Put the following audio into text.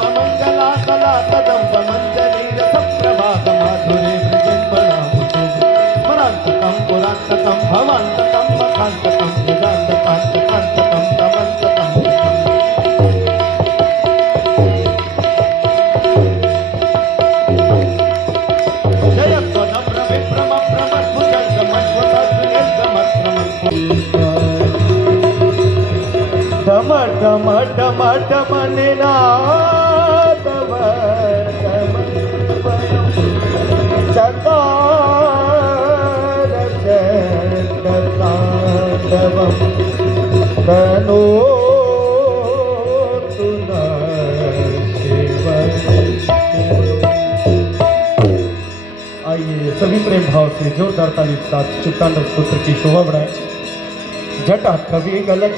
सर्वमंगला कला कदंब मंजरी रसप्रभात माधुरी मृजिंबणामुषु स्मरांतकं पुरांतकं भवांतकं मखांतकं निदान्तकान्तकान्तकं तमन्तकं डम डम डम डम निनादव चकार चंडतांडवम तनो आइए सभी प्रेम भाव से जोरदार ताली के साथ शिव तांडव स्तोत्र की शोभा बढ़ाएं। जटा कवि गलत